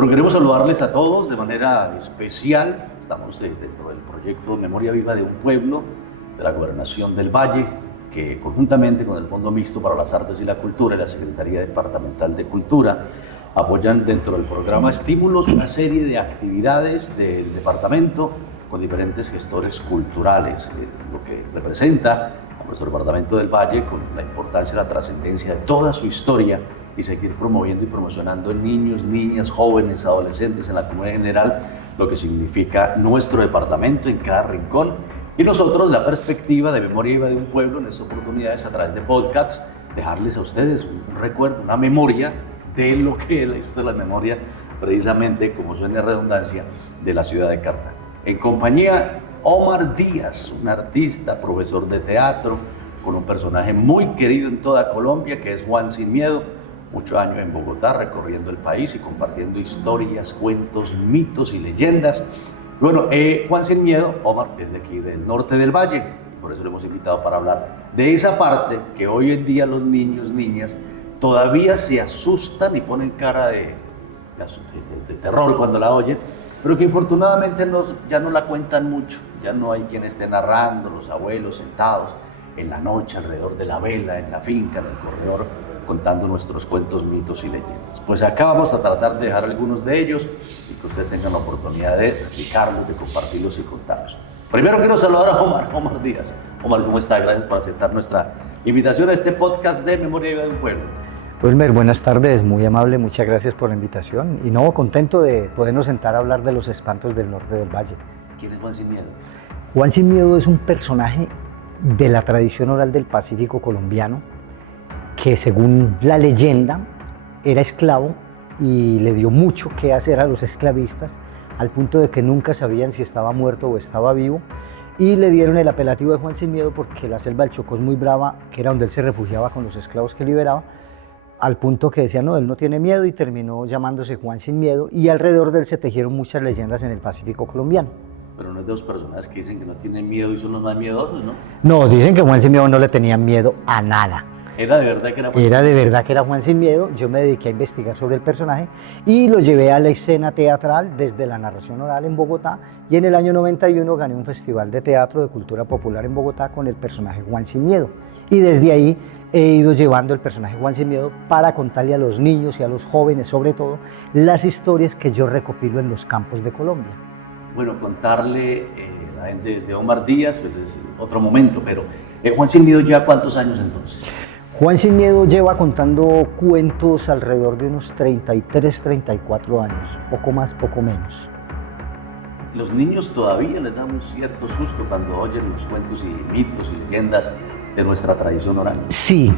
Bueno, queremos saludarles a todos de manera especial. Estamos dentro del proyecto Memoria Viva de un Pueblo de la Gobernación del Valle, que conjuntamente con el Fondo Mixto para las Artes y la Cultura y la Secretaría Departamental de Cultura apoyan dentro del programa Estímulos una serie de actividades del departamento con diferentes gestores culturales, lo que representa a nuestro departamento del Valle con la importancia y la trascendencia de toda su historia y seguir promoviendo y promocionando en niños, niñas, jóvenes, adolescentes, en la comunidad en general, lo que significa nuestro departamento en cada rincón. Y nosotros, la perspectiva de Memoria Viva de un Pueblo, en estas oportunidades, a través de podcasts, dejarles a ustedes un recuerdo, una memoria de lo que es la historia de la memoria, precisamente, como suena redundancia, de la ciudad de Cartago. En compañía Omar Díaz, un artista, profesor de teatro, con un personaje muy querido en toda Colombia, que es Juan Sin Miedo, muchos años en Bogotá, recorriendo el país y compartiendo historias, cuentos, mitos y leyendas. Bueno, Juan Sin Miedo, Omar, es de aquí del norte del Valle, por eso lo hemos invitado para hablar de esa parte que hoy en día los niños, niñas, todavía se asustan y ponen cara de terror cuando la oyen, pero que infortunadamente ya no la cuentan mucho, ya no hay quien esté narrando, los abuelos sentados en la noche alrededor de la vela, en la finca, en el corredor, contando nuestros cuentos, mitos y leyendas. Pues acá vamos a tratar de dejar algunos de ellos y que ustedes tengan la oportunidad de replicarlos, de compartirlos y contarlos. Primero quiero saludar a Omar Díaz. Omar, ¿cómo está? Gracias por aceptar nuestra invitación a este podcast de Memoria Viva de un Pueblo. Wilmer, buenas tardes, muy amable, muchas gracias por la invitación y contento de podernos sentar a hablar de los espantos del norte del Valle. ¿Quién es Juan Sin Miedo? Juan Sin Miedo es un personaje de la tradición oral del Pacífico colombiano que, según la leyenda, era esclavo y le dio mucho que hacer a los esclavistas, al punto de que nunca sabían si estaba muerto o estaba vivo, y le dieron el apelativo de Juan Sin Miedo porque la selva del Chocó es muy brava, que era donde él se refugiaba con los esclavos que liberaba, al punto que decían, no, él no tiene miedo, y terminó llamándose Juan Sin Miedo, y alrededor de él se tejieron muchas leyendas en el Pacífico colombiano. Pero no es de dos personas que dicen que no tienen miedo y son los más miedosos, ¿no? No, dicen que Juan Sin Miedo no le tenía miedo a nada. ¿Era de verdad que era Juan Sin Miedo? Era de verdad que era Juan Sin Miedo. Yo me dediqué a investigar sobre el personaje y lo llevé a la escena teatral desde la narración oral en Bogotá, y en el año 91 gané un festival de teatro de cultura popular en Bogotá con el personaje Juan Sin Miedo, y desde ahí he ido llevando el personaje Juan Sin Miedo para contarle a los niños y a los jóvenes, sobre todo, las historias que yo recopilo en los campos de Colombia. Bueno, contarle a la gente de Omar Díaz, pues es otro momento, pero Juan Sin Miedo lleva ¿cuántos años entonces? Juan Sin Miedo lleva contando cuentos alrededor de unos 33, 34 años, poco más, poco menos. Los niños todavía les dan un cierto susto cuando oyen los cuentos y mitos y leyendas de nuestra tradición oral. Sí,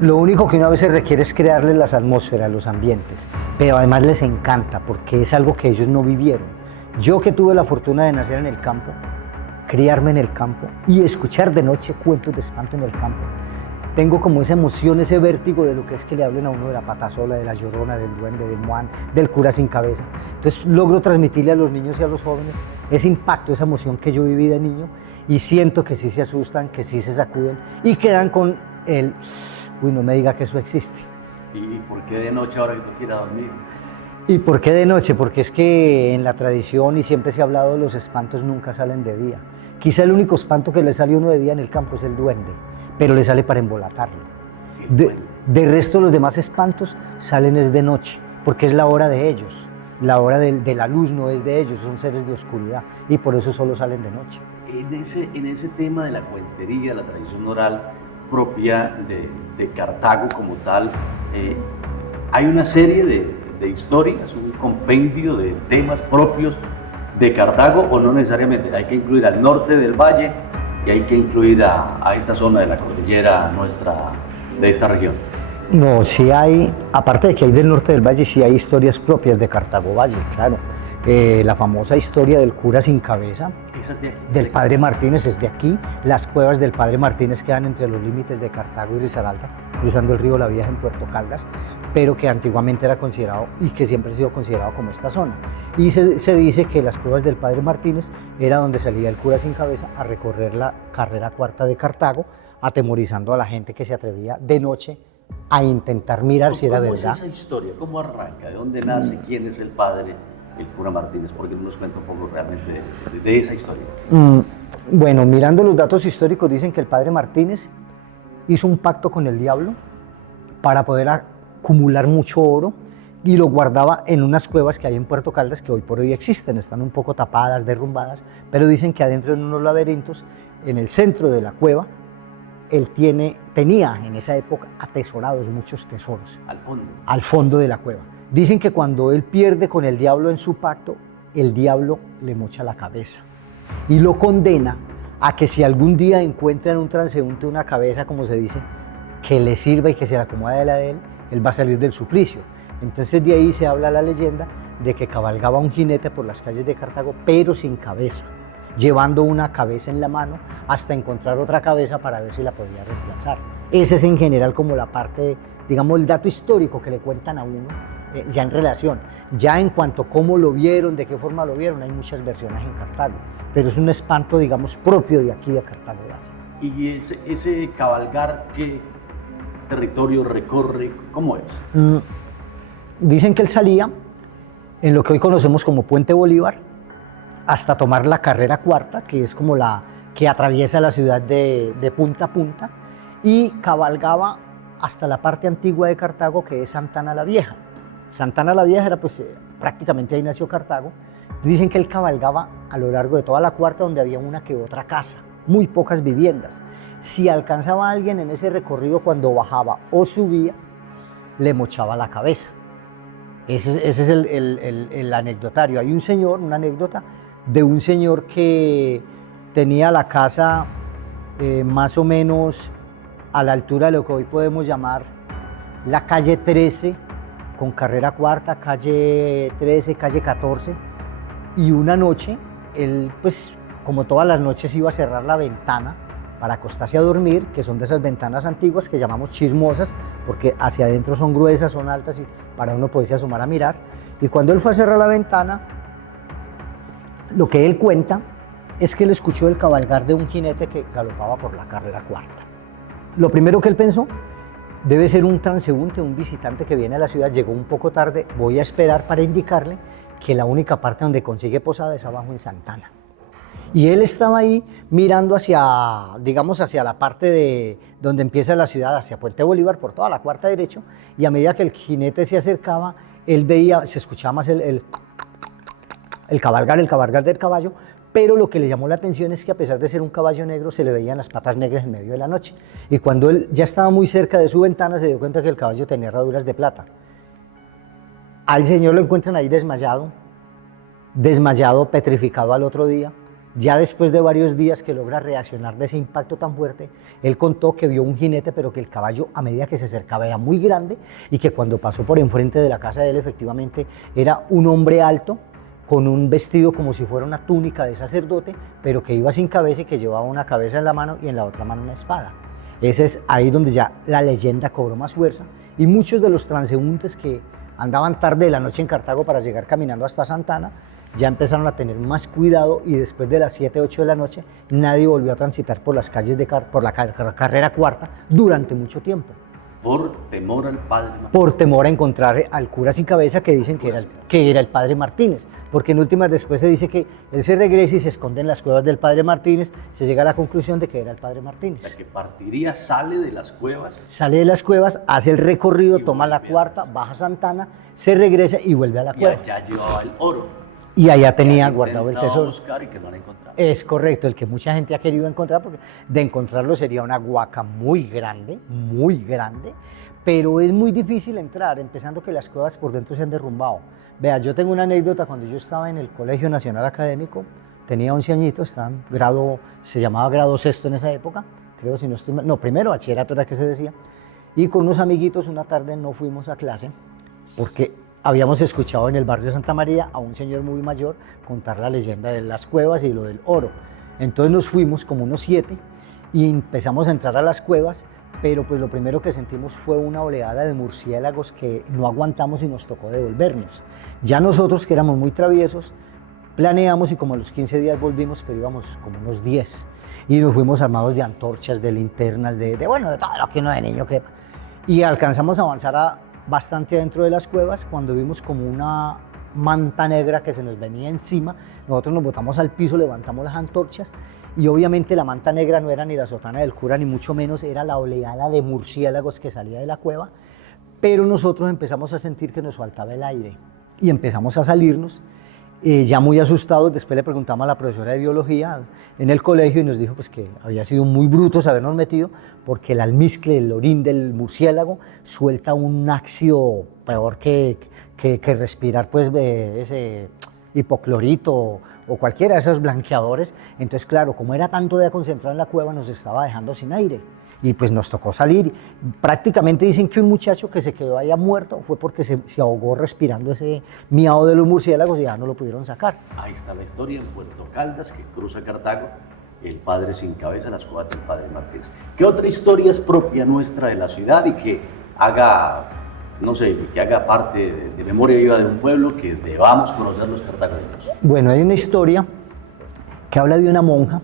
lo único que uno a veces requiere es crearles las atmósferas, los ambientes, pero además les encanta porque es algo que ellos no vivieron. Yo, que tuve la fortuna de nacer en el campo, criarme en el campo y escuchar de noche cuentos de espanto en el campo, tengo como esa emoción, ese vértigo de lo que es que le hablen a uno de la patasola, de la llorona, del duende, del muán, del cura sin cabeza. Entonces logro transmitirle a los niños y a los jóvenes ese impacto, esa emoción que yo viví de niño, y siento que sí se asustan, que sí se sacuden y quedan con el, uy, no me diga que eso existe. ¿Y por qué de noche ahora que no quiera dormir? ¿Y por qué de noche? Porque es que en la tradición, y siempre se ha hablado, los espantos nunca salen de día. Quizá el único espanto que le sale a uno de día en el campo es el duende, pero le sale para embolatarlo. De resto, los demás espantos salen es de noche, porque es la hora de ellos. La hora de la luz no es de ellos, son seres de oscuridad, y por eso solo salen de noche. En ese tema de la cuentería, la tradición oral propia de Cartago como tal, hay una serie de historias, un compendio de temas propios de Cartago, o no necesariamente, hay que incluir al norte del valle y hay que incluir a esta zona de la cordillera nuestra, de esta región. No, sí hay, aparte de que hay del norte del valle, sí hay historias propias de Cartago Valle, claro. La famosa historia del cura sin cabeza, Esa es de aquí, del padre Martínez, es de aquí. Las cuevas del padre Martínez quedan entre los límites de Cartago y Risaralda, cruzando el río La Vieja en Puerto Caldas, pero que antiguamente era considerado, y que siempre ha sido considerado, como esta zona. Y se dice que las cuevas del padre Martínez era donde salía el cura sin cabeza a recorrer la carrera cuarta de Cartago, atemorizando a la gente que se atrevía de noche a intentar mirar si era ¿Cómo verdad. es esa historia? ¿Cómo arranca? ¿De dónde nace? ¿Quién es el padre, el cura Martínez? ¿Por qué no nos cuenta un poco realmente de esa historia? Bueno, mirando los datos históricos dicen que el padre Martínez hizo un pacto con el diablo para poder acumular mucho oro y lo guardaba en unas cuevas que hay en Puerto Caldas que hoy por hoy existen, están un poco tapadas, derrumbadas, pero dicen que adentro en unos laberintos, en el centro de la cueva, él tenía en esa época atesorados muchos tesoros. Al fondo. Al fondo de la cueva. Dicen que cuando él pierde con el diablo en su pacto, el diablo le mocha la cabeza y lo condena a que si algún día encuentra en un transeúnte una cabeza, como se dice, que le sirva y que se la acomoda de la de él va a salir del suplicio. Entonces de ahí se habla la leyenda de que cabalgaba un jinete por las calles de Cartago, pero sin cabeza, llevando una cabeza en la mano hasta encontrar otra cabeza para ver si la podía reemplazar. Ese es en general como la parte, digamos, el dato histórico que le cuentan a uno ya en relación. Ya en cuanto a cómo lo vieron, de qué forma lo vieron, hay muchas versiones en Cartago, pero es un espanto, digamos, propio de aquí de Cartago. ¿Y ese cabalgar qué territorio recorre? ¿Cómo es? Dicen que él salía en lo que hoy conocemos como Puente Bolívar hasta tomar la carrera cuarta, que es como la que atraviesa la ciudad de punta a punta, y cabalgaba hasta la parte antigua de Cartago, que es Santana la Vieja. Santana la Vieja era pues prácticamente ahí nació Cartago. Dicen que él cabalgaba a lo largo de toda la cuarta, donde había una que otra casa, muy pocas viviendas. Si alcanzaba a alguien en ese recorrido cuando bajaba o subía, le mochaba la cabeza. Ese es el anecdotario. Hay un señor, una anécdota de un señor que tenía la casa más o menos a la altura de lo que hoy podemos llamar la calle 13, con carrera cuarta, calle 13, calle 14, y una noche, él pues como todas las noches iba a cerrar la ventana para acostarse a dormir, que son de esas ventanas antiguas que llamamos chismosas, porque hacia adentro son gruesas, son altas y para uno poderse asomar a mirar. Y cuando él fue a cerrar la ventana, lo que él cuenta es que él escuchó el cabalgar de un jinete que galopaba por la carrera cuarta. Lo primero que él pensó, debe ser un transeúnte, un visitante que viene a la ciudad, llegó un poco tarde, voy a esperar para indicarle que la única parte donde consigue posada es abajo en Santana. Y él estaba ahí mirando hacia, digamos, hacia la parte de donde empieza la ciudad, hacia Puente Bolívar, por toda la cuarta derecho, y a medida que el jinete se acercaba, él veía, se escuchaba más el cabalgar del caballo, pero lo que le llamó la atención es que a pesar de ser un caballo negro, se le veían las patas negras en medio de la noche. Y cuando él ya estaba muy cerca de su ventana, se dio cuenta que el caballo tenía herraduras de plata. Al señor lo encuentran ahí desmayado, petrificado al otro día. Ya después de varios días que logra reaccionar de ese impacto tan fuerte, él contó que vio un jinete, pero que el caballo a medida que se acercaba era muy grande y que cuando pasó por enfrente de la casa de él efectivamente era un hombre alto, con un vestido como si fuera una túnica de sacerdote, pero que iba sin cabeza y que llevaba una cabeza en la mano y en la otra mano una espada. Ese es ahí donde ya la leyenda cobró más fuerza y muchos de los transeúntes que andaban tarde de la noche en Cartago para llegar caminando hasta Santana, ya empezaron a tener más cuidado y después de las 7, 8 de la noche nadie volvió a transitar por las calles por la carrera cuarta durante mucho tiempo. Por temor al padre Martínez. Por temor a encontrar al cura sin cabeza que dicen que era el padre Martínez, porque en últimas después se dice que él se regresa y se esconde en las cuevas del padre Martínez, se llega a la conclusión de que era el padre Martínez. O sea, que partiría, sale de las cuevas. Sale de las cuevas, hace el recorrido, toma la cuarta, baja Santana, se regresa y vuelve a la cueva. Y allá llevaba el oro. Y allá tenía guardado el tesoro. Buscar y que no lo encontraba. Es correcto, el que mucha gente ha querido encontrar, porque de encontrarlo sería una huaca muy grande, pero es muy difícil entrar, empezando que las cuevas por dentro se han derrumbado. Vea, yo tengo una anécdota, cuando yo estaba en el Colegio Nacional Académico, tenía 11 añitos, se llamaba grado sexto en esa época, creo, si no estoy mal, no, primero bachillerato era que se decía, y con unos amiguitos una tarde no fuimos a clase, porque habíamos escuchado en el barrio de Santa María a un señor muy mayor contar la leyenda de las cuevas y lo del oro. Entonces nos fuimos como unos 7 y empezamos a entrar a las cuevas, pero pues lo primero que sentimos fue una oleada de murciélagos que no aguantamos y nos tocó devolvernos. Ya nosotros, que éramos muy traviesos, planeamos y como a los 15 días volvimos, pero íbamos como unos 10. Y nos fuimos armados de antorchas, de linternas, de todo lo que uno de niño crepa. Y alcanzamos a avanzar bastante adentro de las cuevas cuando vimos como una manta negra que se nos venía encima. Nosotros nos botamos al piso, levantamos las antorchas y obviamente la manta negra no era ni la sotana del cura ni mucho menos, era la oleada de murciélagos que salía de la cueva, pero nosotros empezamos a sentir que nos faltaba el aire y empezamos a salirnos. Ya muy asustados, después le preguntamos a la profesora de biología en el colegio y nos dijo pues, que había sido muy brutos habernos metido porque el almizcle, el orín del murciélago, suelta un ácido peor que respirar pues, ese hipoclorito o cualquiera de esos blanqueadores. Entonces, claro, como era tanto de concentrado en la cueva, nos estaba dejando sin aire. Y pues nos tocó salir. Prácticamente dicen que un muchacho que se quedó allá muerto fue porque se ahogó respirando ese miado de los murciélagos y ya no lo pudieron sacar. Ahí está la historia en Puerto Caldas, que cruza Cartago, el padre sin cabeza, las cuevas del padre Martínez. ¿Qué otra historia es propia nuestra de la ciudad y que haga, no sé, que haga parte de memoria viva de un pueblo que debamos conocer los cartagoneros? Bueno, hay una historia que habla de una monja.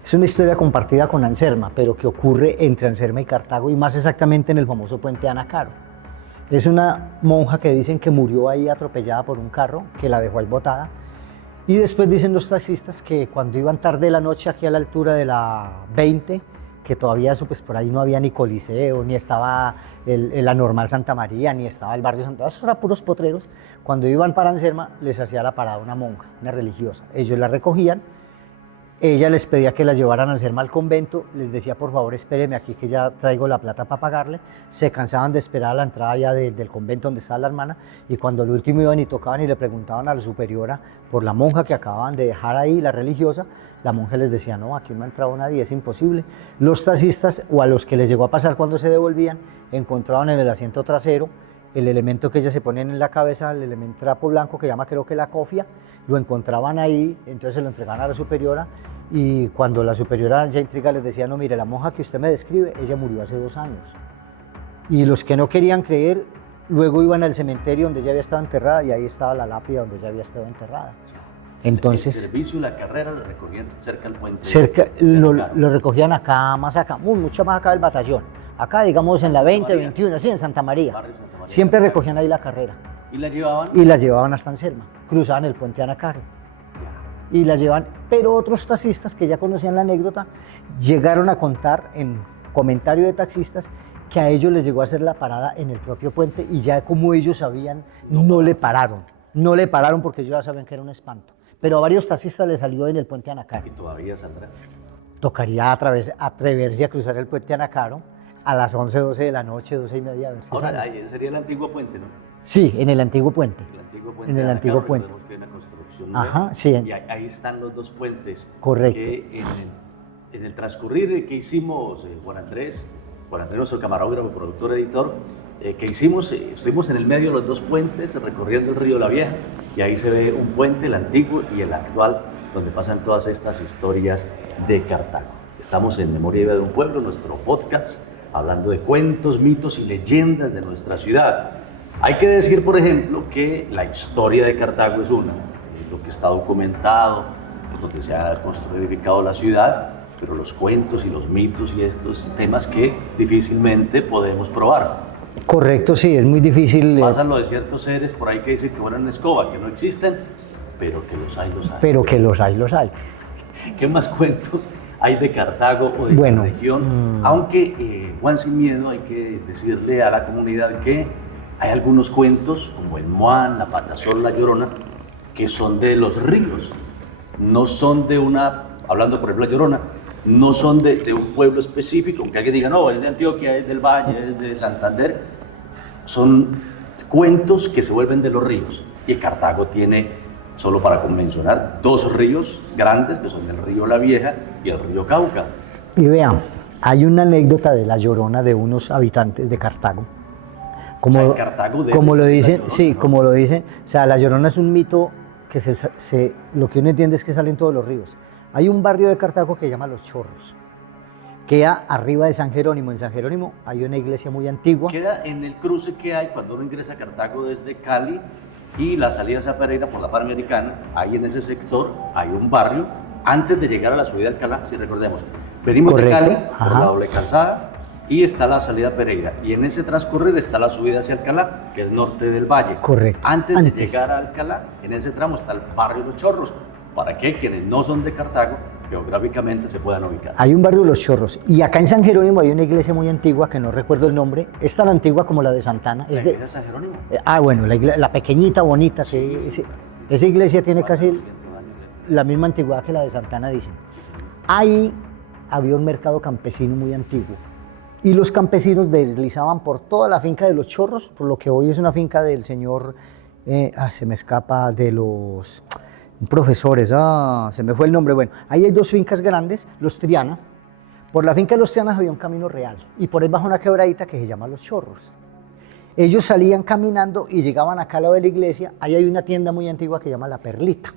Es una historia compartida con Anserma, pero que ocurre entre Anserma y Cartago y más exactamente en el famoso puente Anacaro. Es una monja que dicen que murió ahí atropellada por un carro, que la dejó ahí botada. Y después dicen los taxistas que cuando iban tarde de la noche aquí a la altura de la 20, que todavía eso, pues por ahí no había ni Coliseo, ni estaba la Normal Santa María, ni estaba el barrio Santa María, esos eran puros potreros. Cuando iban para Anserma les hacía la parada una monja, una religiosa. Ellos la recogían. Ella les pedía que la llevaran a Anserma al convento, les decía por favor espéreme aquí que ya traigo la plata para pagarle, se cansaban de esperar a la entrada ya del convento donde estaba la hermana y cuando al último iban y tocaban y le preguntaban a la superiora por la monja que acababan de dejar ahí, la religiosa, la monja les decía no, aquí no ha entrado nadie, es imposible. Los taxistas o a los que les llegó a pasar cuando se devolvían encontraban en el asiento trasero el elemento que ellas se ponen en la cabeza, el elemento trapo blanco que llama creo que la cofia, lo encontraban ahí, entonces se lo entregaban a la superiora y cuando la superiora ya intriga les decía, no mire, la monja que usted me describe, ella murió hace 2 años. Y los que no querían creer, luego iban al cementerio donde ella había estado enterrada y ahí estaba la lápida donde ella había estado enterrada. Entonces, el servicio y la carrera lo recogían cerca del puente. Lo recogían acá, mucho más acá del batallón. Acá, digamos, en la 20, 21, sí, en Santa María. Santa María. Siempre recogían ahí la carrera. ¿Y la llevaban? Y la llevaban hasta Anserma. Cruzaban el puente Anacaro. Y la llevan, pero otros taxistas que ya conocían la anécdota llegaron a contar en comentario de taxistas que a ellos les llegó a hacer la parada en el propio puente y ya como ellos sabían, no le pararon porque ellos ya sabían que era un espanto. Pero a varios taxistas les salió en el puente Anacaro. ¿Y todavía saldrá? Tocaría atreverse a cruzar el puente Anacaro a las 11, 12 de la noche, 12 y media. A ver si ahora, ahí sería el antiguo puente, ¿no? Sí, en el antiguo puente. El antiguo puente. En el antiguo puente. Que hay una construcción Ajá, nueva, sí. Y ahí están los 2 puentes. Correcto. Que en el transcurrir que hicimos, Juan Andrés, nuestro camarógrafo, productor, editor, que hicimos, estuvimos en el medio de los 2 puentes, recorriendo el río La Vieja, y ahí se ve un puente, el antiguo y el actual, donde pasan todas estas historias de Cartago. Estamos en Memoria Viva de un Pueblo, nuestro podcast, hablando de cuentos, mitos y leyendas de nuestra ciudad. Hay que decir, por ejemplo, que la historia de Cartago es lo que está documentado, donde se ha construido la ciudad, pero los cuentos y los mitos y estos temas que difícilmente podemos probar. Correcto, sí, es muy difícil. Pasan lo de ciertos seres por ahí que dicen que vuelan en escoba, que no existen, pero que los hay, los hay. Pero que los hay. ¿Qué más cuentos hay de Cartago o de la región? Aunque, Juan Sin Miedo, hay que decirle a la comunidad que hay algunos cuentos, como el Moán, la Patasol, la Llorona, que son de los ríos, no son de hablando por ejemplo la Llorona, no son de un pueblo específico, aunque alguien diga, no, es de Antioquia, es del Valle, es de Santander, son cuentos que se vuelven de los ríos. Y Cartago tiene, solo para mencionar, 2 ríos grandes, que son el río La Vieja y el río Cauca. Y vean, hay una anécdota de la Llorona de unos habitantes de Cartago. Como lo dicen, sí, ¿no? Como lo dicen, o sea, la Llorona es un mito que lo que uno entiende es que salen todos los ríos. Hay un barrio de Cartago que se llama Los Chorros, queda arriba de San Jerónimo. En San Jerónimo hay una iglesia muy antigua. Queda en el cruce que hay cuando uno ingresa a Cartago desde Cali y la salida hacia Pereira por la Panamericana. Ahí en ese sector hay un barrio antes de llegar a la subida de Alcalá, si recordemos. Venimos de Cali por la doble calzada, y está la salida a Pereira. Y en ese transcurrir está la subida hacia Alcalá, que es norte del valle. Correcto. Antes de llegar a Alcalá, en ese tramo está el barrio Los Chorros, para que quienes no son de Cartago, geográficamente se puedan ubicar. Hay un barrio Los Chorros, y acá en San Jerónimo hay una iglesia muy antigua, que no recuerdo el nombre, es tan antigua como la de Santana. ¿La iglesia de San Jerónimo? Bueno, la pequeñita, bonita, sí, esa iglesia tiene casi la misma antigüedad que la de Santana, dicen. Sí, señor. Ahí había un mercado campesino muy antiguo, y los campesinos deslizaban por toda la finca de Los Chorros, por lo que hoy es una finca del señor, se me escapa, de los profesores, se me fue el nombre. Bueno, ahí hay dos fincas grandes, Los Triana. Por la finca de Los Trianas había un camino real, y por ahí bajo una quebradita que se llama Los Chorros. Ellos salían caminando y llegaban acá al lado de la iglesia. Ahí hay una tienda muy antigua que se llama La Perlita.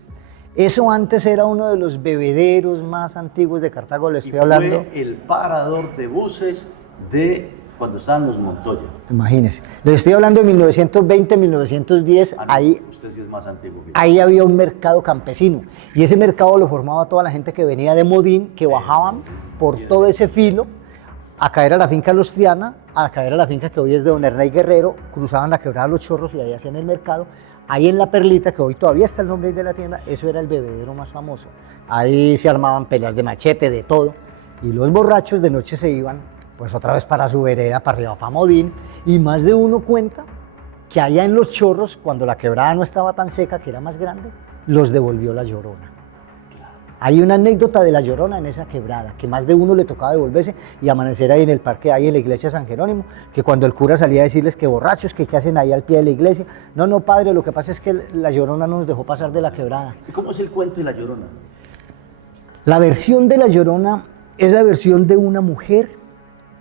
Eso antes era uno de los bebederos más antiguos de Cartago, le estoy hablando. Fue el parador de buses de cuando estaban los Montoya. Imagínense, les estoy hablando de 1920, 1910, No, ahí, usted sí es más antiguo que yo. ahí había un mercado campesino, y ese mercado lo formaba toda la gente que venía de Modín, que bajaban por todo ese filo a caer a la finca Los Triana, a caer a la finca que hoy es de Don Hernán Guerrero, cruzaban la quebrada Los Chorros y ahí hacían el mercado. Ahí en La Perlita, que hoy todavía está el nombre de la tienda, eso era el bebedero más famoso. Ahí se armaban peleas de machete, de todo, y los borrachos de noche se iban pues otra vez para su vereda, para arriba, para Modín, y más de uno cuenta que allá en Los Chorros, cuando la quebrada no estaba tan seca, que era más grande, los devolvió la Llorona. Hay una anécdota de la Llorona en esa quebrada, que más de uno le tocaba devolverse y amanecer ahí en el parque, ahí en la iglesia de San Jerónimo, que cuando el cura salía a decirles que borrachos, que qué hacen ahí al pie de la iglesia. No, no, padre, lo que pasa es que la Llorona no nos dejó pasar de la quebrada. ¿Y cómo es el cuento de la Llorona? La versión de la Llorona es la versión de una mujer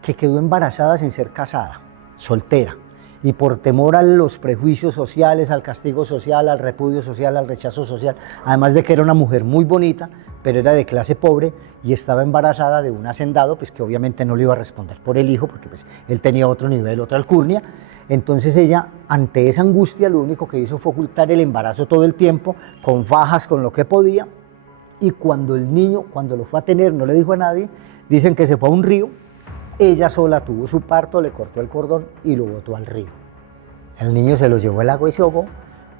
que quedó embarazada sin ser casada, soltera, y por temor a los prejuicios sociales, al castigo social, al repudio social, al rechazo social, además de que era una mujer muy bonita, pero era de clase pobre y estaba embarazada de un hacendado, pues que obviamente no le iba a responder por el hijo, porque pues él tenía otro nivel, otra alcurnia. Entonces ella, ante esa angustia, lo único que hizo fue ocultar el embarazo todo el tiempo, con fajas, con lo que podía, y cuando el niño, cuando lo fue a tener, no le dijo a nadie, dicen que se fue a un río. Ella sola tuvo su parto, le cortó el cordón y lo botó al río. El niño se lo llevó al agua y se ahogó.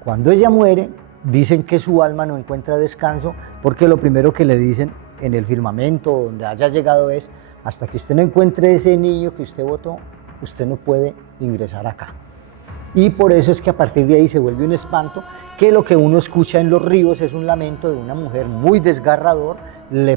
Cuando ella muere, dicen que su alma no encuentra descanso, porque lo primero que le dicen en el firmamento, donde haya llegado, es: hasta que usted no encuentre ese niño que usted botó, usted no puede ingresar acá. Y por eso es que a partir de ahí se vuelve un espanto, que lo que uno escucha en los ríos es un lamento de una mujer muy desgarrador. Le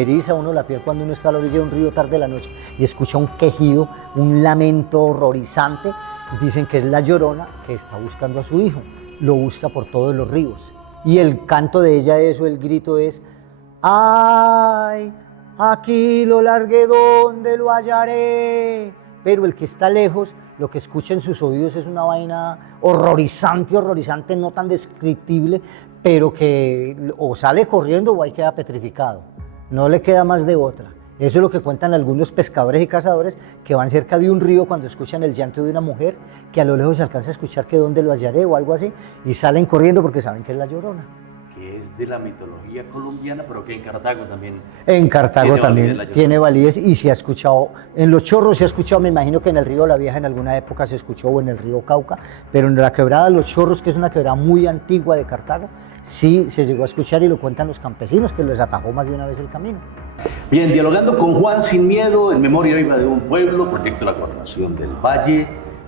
eriza a uno la piel cuando uno está a la orilla de un río tarde de la noche y escucha un quejido, un lamento horrorizante. Dicen que es la Llorona que está buscando a su hijo, lo busca por todos los ríos. Y el canto de ella, el grito es: ¡ay! Aquí lo largué, donde lo hallaré. Pero el que está lejos, lo que escucha en sus oídos es una vaina horrorizante, horrorizante, no tan descriptible, pero que o sale corriendo o ahí queda petrificado. No le queda más de otra. Eso es lo que cuentan algunos pescadores y cazadores que van cerca de un río cuando escuchan el llanto de una mujer, que a lo lejos se alcanza a escuchar que dónde lo hallaré o algo así, y salen corriendo porque saben que es la Llorona. Que es de la mitología colombiana, pero que en Cartago también. En Cartago también tiene validez, y se ha escuchado, en Los Chorros se ha escuchado, me imagino que en el río La Vieja en alguna época se escuchó, o en el río Cauca, pero en la quebrada Los Chorros, que es una quebrada muy antigua de Cartago, sí se llegó a escuchar, y lo cuentan los campesinos, que les atajó más de una vez el camino. Bien, dialogando con Juan Sin Miedo, en Memoria Viva de un Pueblo, proyecto de la Gobernación del Valle,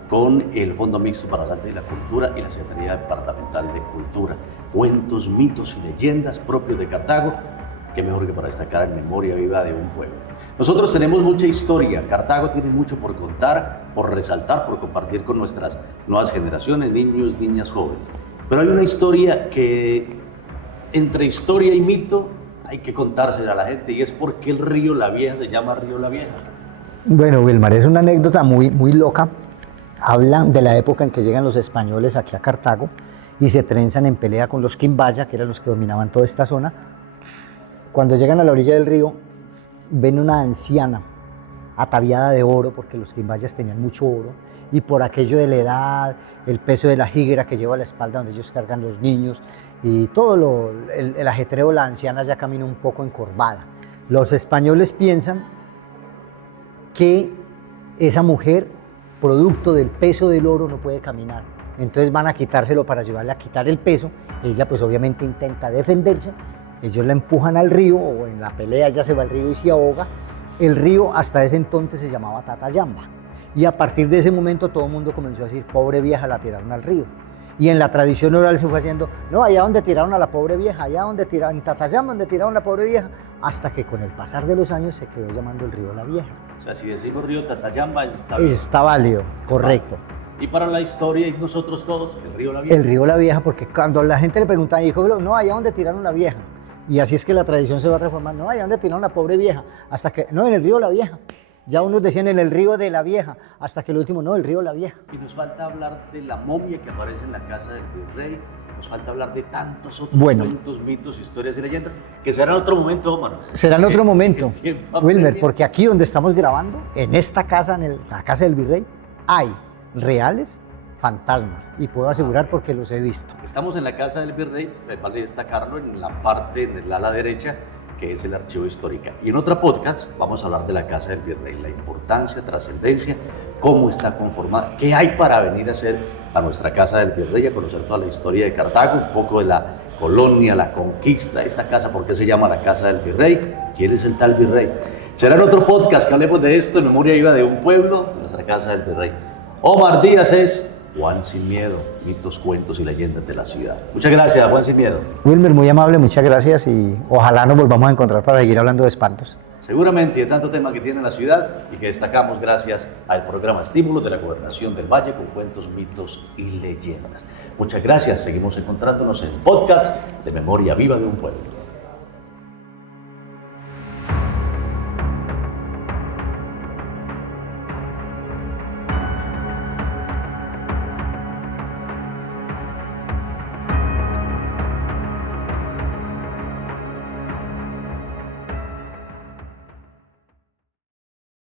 con el Fondo Mixto para las Artes y la Cultura y la Secretaría Departamental de Cultura. Cuentos, mitos y leyendas propios de Cartago, qué mejor que para destacar en Memoria Viva de un Pueblo. Nosotros tenemos mucha historia, Cartago tiene mucho por contar, por resaltar, por compartir con nuestras nuevas generaciones, niños, niñas, jóvenes. Pero hay una historia que, entre historia y mito, hay que contársela a la gente, y es por qué el río La Vieja se llama Río La Vieja. Bueno, Wilmar, es una anécdota muy loca. Habla de la época en que llegan los españoles aquí a Cartago y se trenzan en pelea con los Quimbaya, que eran los que dominaban toda esta zona. Cuando llegan a la orilla del río, ven una anciana ataviada de oro, porque los Quimbayas tenían mucho oro, y por aquello de la edad, el peso de la jíguera que lleva a la espalda donde ellos cargan los niños, y todo el ajetreo, la anciana ya camina un poco encorvada. Los españoles piensan que esa mujer, producto del peso del oro, no puede caminar. Entonces van a quitárselo para ayudarle a quitar el peso. Ella pues obviamente intenta defenderse. Ellos la empujan al río, o en la pelea ella se va al río y se ahoga. El río hasta ese entonces se llamaba Tatayamba. Y a partir de ese momento todo el mundo comenzó a decir, pobre vieja, la tiraron al río. Y en la tradición oral se fue haciendo, no, allá donde tiraron a la pobre vieja, allá donde tiraron, en Tatayamba donde tiraron a la pobre vieja, hasta que con el pasar de los años se quedó llamando el río La Vieja. O sea, si decimos río Tatayamba, está bien. Está válido, correcto. Y para la historia y nosotros todos, el río La Vieja. El río La Vieja, porque cuando la gente le preguntaba, dijo, no, allá donde tiraron la vieja. Y así es que la tradición se va reformando, no, allá donde tiraron la pobre vieja, hasta que, no, en el río La Vieja. Ya unos decían en el río de la Vieja, hasta que el último, no, el río La Vieja. Y nos falta hablar de la momia que aparece en la casa del virrey, nos falta hablar de tantos otros cuentos, mitos, historias y leyendas, que será en otro momento, Omar. Será en otro momento, Wilmer, apremia. porque aquí donde estamos grabando, en esta casa, la casa del virrey, hay reales fantasmas, y puedo asegurar porque los he visto. Estamos en la casa del virrey, vale destacarlo, en la parte, en el ala derecha, que es el archivo histórico. Y en otro podcast vamos a hablar de la casa del virrey, la importancia, trascendencia, cómo está conformada, qué hay para venir a hacer a nuestra casa del virrey, a conocer toda la historia de Cartago, un poco de la colonia, la conquista, esta casa, por qué se llama la casa del virrey, quién es el tal virrey. Será en otro podcast que hablemos de esto, en memoria viva de un pueblo, de nuestra casa del virrey. Omar Díaz es Juan Sin Miedo, mitos, cuentos y leyendas de la ciudad. Muchas gracias, Juan Sin Miedo. Wilmer, muy amable, muchas gracias y ojalá nos volvamos a encontrar para seguir hablando de espantos. Seguramente de tanto tema que tiene la ciudad y que destacamos gracias al programa Estímulos de la Gobernación del Valle con cuentos, mitos y leyendas. Muchas gracias, seguimos encontrándonos en podcasts de Memoria Viva de un Pueblo.